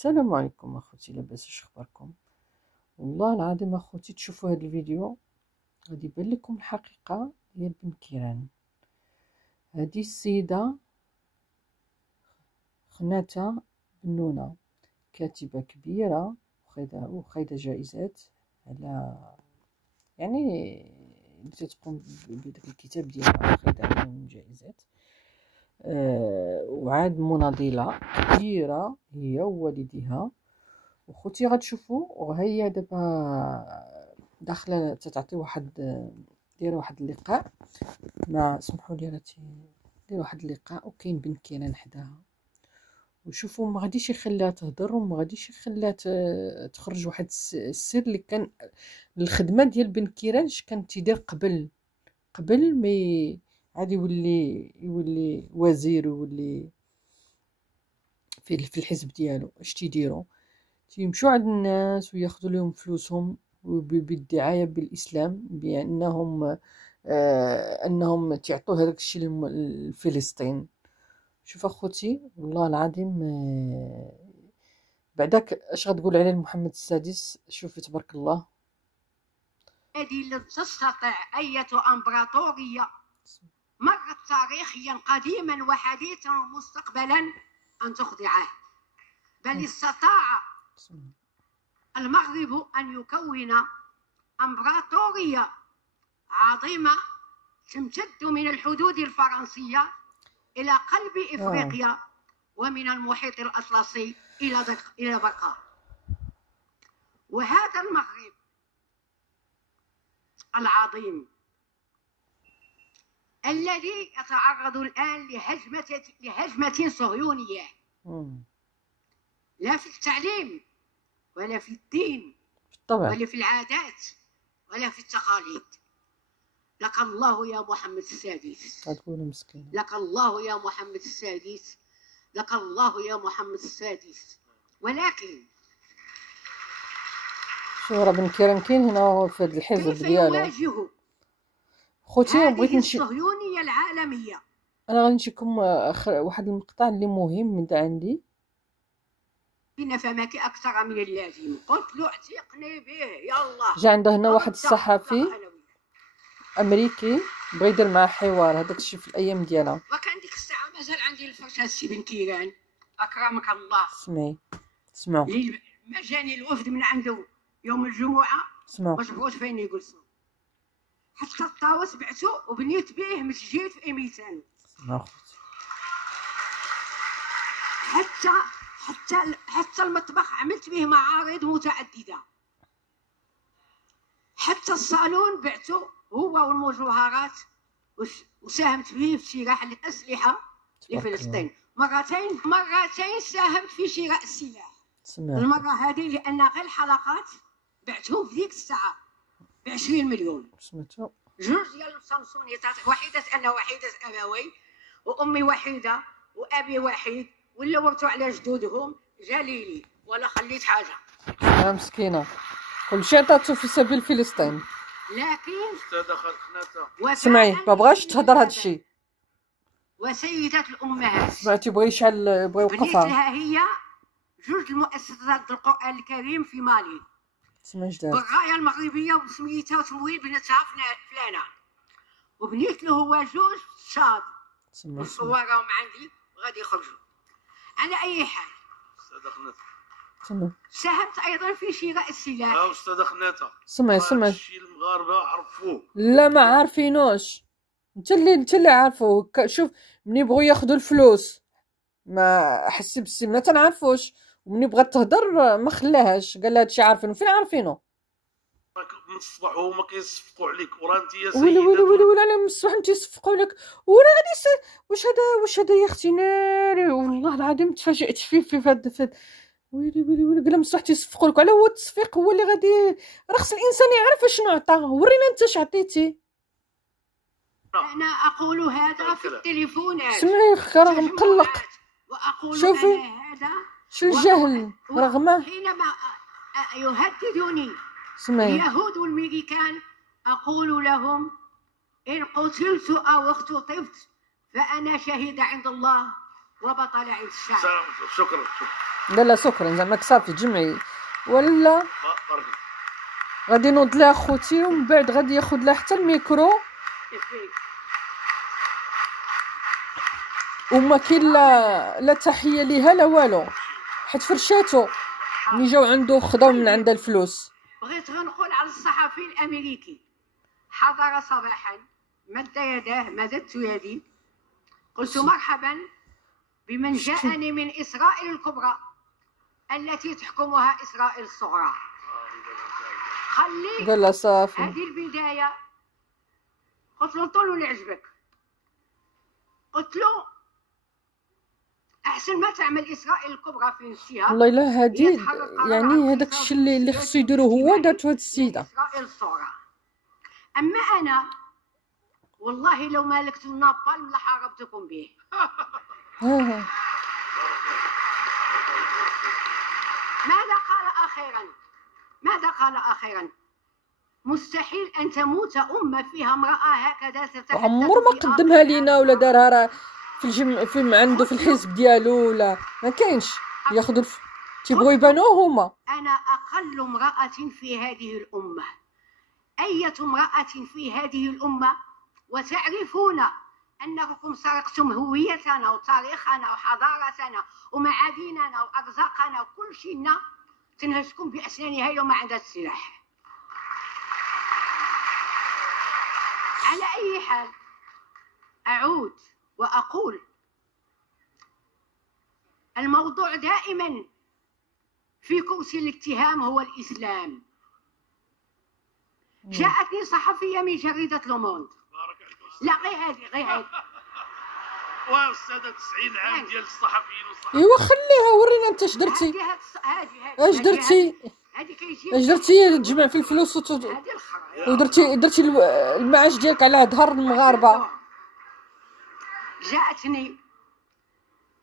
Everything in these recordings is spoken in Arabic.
السلام عليكم اخوتي، لاباس؟ اش اخباركم؟ والله العظيم اخوتي تشوفوا هذا الفيديو غادي يبان لكم الحقيقه ديال بن كيران. هذه السيده خناتة بنونه، كاتبه كبيره وخايده جائزات على يعني اللي تقوم بداك الكتاب ديالها، خايده عليهم جائزات. وعاد مناضله كبيره هي ووالديها. وخوتي غتشوفوا، وهي دابا داخله تتعطي دايره واحد اللقاء مع، سمحوا لي راه دايره واحد اللقاء وكاين بن كيران حداها. وشوفوا ما غاديش يخليها تهضر وما غاديش يخليها تخرج واحد السر اللي كان الخدمه ديال بن كيران اش كان تيدير قبل ما عاد يولي وزير ويولي في الحزب ديالو. اش تيديروا؟ تيمشوا عند الناس وياخذوا لهم فلوسهم بالدعايه بالاسلام، بانهم انهم تعطوا هذاك الشيء لفلسطين. شوف اخوتي والله العظيم، بعداك اش غتقول عليه محمد السادس؟ شوفي تبارك الله. هذه اللي تستطيع أية امبراطوريه مرت تاريخيا قديما وحديثا ومستقبلا ان تخضعه، بل استطاع المغرب أن يكون امبراطورية عظيمة تمتد من الحدود الفرنسية إلى قلب إفريقيا ومن المحيط الأطلسي إلى بقاء. وهذا المغرب العظيم الذي يتعرض الآن لهجمة صهيونية، لا في التعليم ولا في الدين ولا في العادات ولا في التقاليد. لك الله يا محمد السادس، لك الله يا محمد السادس، لك الله يا محمد السادس. ولكن شو راه بن كيران كاين هنا في هذا الحزب ديالو. يواجه خوتي بغيت الصهيونيه العالميه. انا غادي نشيكم واحد المقطع اللي مهم من عندي. فماك اكثر من اللازم، قلت له اعتقني به يلا. جا عنده هنا واحد الصحفي امريكي بغى يدير معاه حوار، هذاك الشيء في الايام ديالها. وكان ديك الساعه مازال عندي الفرشه السي بن كيران اكرمك الله. اسمعوا ما جاني الوفد من عنده يوم الجمعه، اسمعوا باش بغوت فين يجلسوا، حتى الطاوس بعتو وبنيت به مسجد في اميتان. حتى المطبخ عملت به معارض متعدده، حتى الصالون بعته هو والمجوهرات، وساهمت فيه في شراء الاسلحه لفلسطين. مرتين ساهمت في شراء السلاح. المره هذه لان غير الحلقات بعتهم في ديك الساعه ب20 مليون. سمعتوا؟ جوج ديال السامسونيتات، وحيده انا وحيده ابوي، وامي وحيده وابي وحيد، ولا ورثوا على جدودهم جليلي ولا خليت حاجه. مسكينه كلشي عطاتو في سبيل فلسطين. لكن استاذه خناتة سمعي ما بغاش تهضر هذا الشيء. وسيدات الامهات سمعتي بغى يشعل، بغى يوقفها. لها هي جوج المؤسسات القران الكريم في مالي، سمعي جداد بالغايه المغربيه وسميتها وتمويل بنتها فلانه، وبنيت له هو جوج شاد مصورهم عندي وغادي يخرجوا. على اي حال استاذه خناتة ساهمت ايضا في شراء السلاح. يا استاذه خناتة سمعي الشيء المغاربه عرفوه. لا ما عارفينوش، انت اللي عارفوه. شوف مني بغوا ياخذوا الفلوس ما حسي بالسي ما تنعرفوش، ومني بغات تهضر ما خلاهاش، قال لها هادشي عارفينه. فين عارفينه؟ من الصباح هما كيصفقوا عليك ورا انت يا سيدة. ويلي على من الصباح انت يصفقوا لك وراه غادي واش هذا يا اختي ناري. والله العظيم تفاجئت فيه في هاد ويلي قال من الصباح تيصفقوا لك. على هو التصفيق هو اللي غادي، راه خص الانسان يعرف شنو عطا. ورينا انت اش عطيتي. انا اقول هذا في التليفونات. سمعي راه مقلق. شوفي هذا شو الجهل رغم حينما يهددني سمعي اليهود والميريكان اقول لهم ان قتلت او اختطفت فانا شهيد عند الله وبطل عيد الشعب. سلام. شكرا. لا شكرا، زعما صافي تجمعي ولا بارك الله. غادي نوض لها خوتي ومن بعد غادي ياخذ لها حتى الميكرو وما كاين لا تحيه ليها لا والو، حيت فرشاتو ملي جاو عنده خداو من عندها الفلوس. بغيت غير نقول على الصحفي الامريكي حضر صباحا، مد يداه، مددت يدي، قلت مرحبا بمن جاءني من اسرائيل الكبرى التي تحكمها اسرائيل الصغرى. خلي قال صافي هذه البدايه. قلت له طول اللي عجبك، قلت له احسن ما تعمل اسرائيل الكبرى في نفسها. والله الا هادي يعني هذاك الشيء اللي خصو يديرو هو دارتو هاد السيده. اسرائيل الصغرى. اما انا والله لو مالكت النابالم لحاربتكم به. ماذا قال اخيرا؟ مستحيل ان تموت امه فيها امراه هكذا تتحدث. عمر ما قدمها لينا ولا دارها راه في عنده في الحزب ديالو ولا ما كاينش. ياخذوا تيبغوا يبانوا هما. انا اقل امراه في هذه الامه. اية امراه في هذه الامه، وتعرفون انكم سرقتم هويتنا وتاريخنا وحضارتنا ومعادننا وارزاقنا وكل شيء، تنهشكم باسنانها الى ما عندها السلاح. على اي حال اعود واقول الموضوع دائما في كرسي الاتهام هو الاسلام. جاءتني صحفيه من جريده لوموند. لا غير هذه واستاذه 90 عام ديال الصحفيين ايوا خليها، ورينا انت اش درتي. اش درتي؟ اش درتي تجمع في الفلوس ودرتي المعاش ديالك على ظهر المغاربه. جاءتني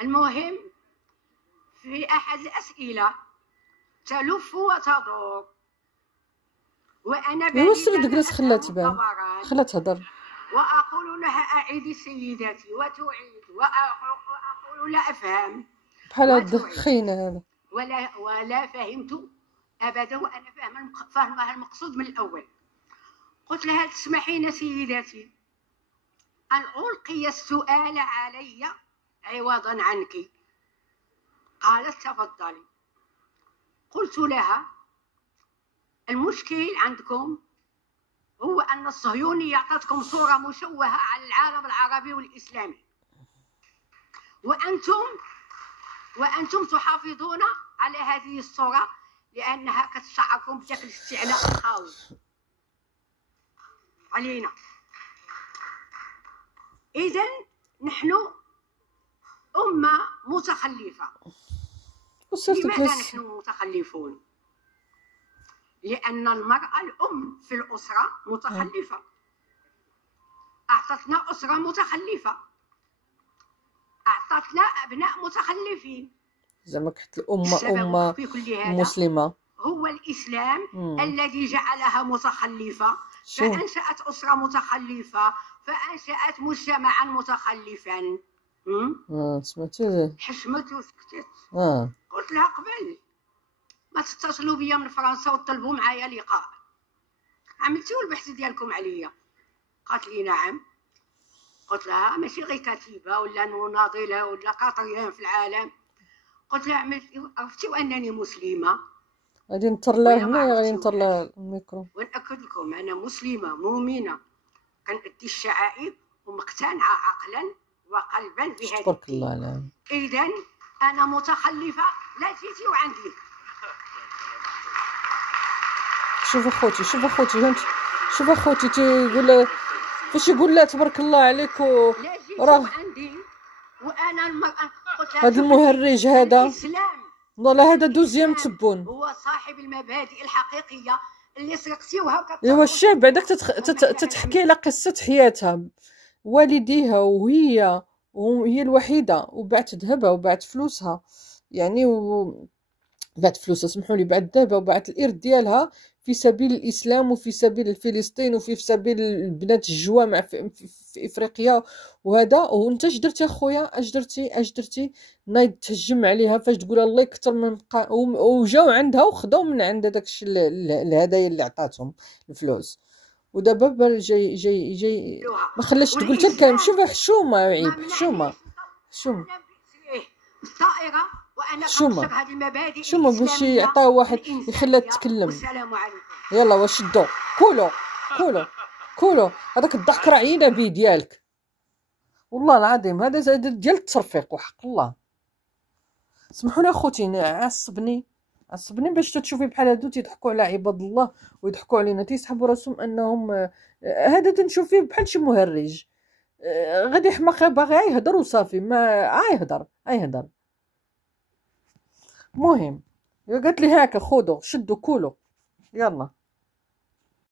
المهم في احد الاسئله تلف وتدور وانا جلس خلات تهضر واقول لها اعيدي سيداتي وتعيد واقول لا افهم بحال هاد خينا هذا ولا فهمت ابدا، وانا فاهمه المقصود من الاول. قلت لها تسمحين سيداتي ان القي السؤال علي عوضا عنك؟ قالت تفضلي. قلت لها المشكل عندكم هو أن الصهيونية أعطتكم صورة مشوهة على العالم العربي والإسلامي، وأنتم تحافظون على هذه الصورة لأنها كتشعركم بداك الاستعلاء الخاوي علينا. إذن نحن أمة متخلفة. لماذا نحن متخلفون؟ لأن المرأة الأم في الأسرة متخلفة، أعطتنا أسرة متخلفة، أعطتنا أبناء متخلفين. زعما كحت الأمة مسلمة هو الإسلام الذي جعلها متخلفة، فأنشأت أسرة متخلفة، فأنشأت مجتمعا متخلفا. سمعتي؟ حشمت وسكتت. قلت لها قبل ما تتصلوا بيا من فرنسا وطلبوا معايا لقاء، عملتوا البحث ديالكم عليا؟ قالت لي نعم. قلت لها ماشي غير كاتبه ولا مناضله ولا قاطريان في العالم. قلت لها عرفتي انني مسلمه؟ غادي نطر لها هنا، غادي نطر لها الميكرو ونأكد لكم انا مسلمه مؤمنه كنأدي الشعائر ومقتنعه عقلا وقلبا بهذا. تبارك الله عليك. اذا انا متخلفه لا تجيو عندي. شوف اخوتي تيقول فاش يقول لا تبارك الله عليك راه عندي وانا المرأة. هذا المهرج هذا والله هذا دوزيام تبون، هو صاحب المبادئ الحقيقيه اللي سرقتيوها. ايوا الشاب بعدك تتحكي على قصه حياتها، والديها وهي الوحيده، وبعت ذهبها وبعت فلوسها يعني بعت فلوسها، سمحوا لي، بعت دابا وبعت الإرث ديالها في سبيل الإسلام وفي سبيل فلسطين وفي سبيل البنات الجوامع في إفريقيا وهذا. وانت اش درتي اخويا؟ اش درتي نايض تهجم عليها فاش تقول الله يكثر من وجاو عندها وخداو من عند داك الشيء الهدايا اللي عطاتهم الفلوس. ودابا جاي ما خلاش تقول حتى الكلام. شوف حشومه عيب، حشومه الطائرة وأنا حشومه هذه المبادئ حشومه باش يعطاه واحد يخليها تتكلم. والسلام عليكم. يلا واش شدو كولو هذاك الضحك راه عينا بيه ديالك والله العظيم. هذا ديال التصرفيق وحق الله. سمحوا لي اخوتي، عصبني باش تشوفي بحال هادو تيضحكوا على عباد الله ويضحكوا علينا، تيسحبوا راسهم انهم هذا تنشوف فيه بحال شي مهرج غادي حماق باغي يهضر وصافي، ما يهضر. مهم قالت لي هاكا خذوا شدوا كولو يلا.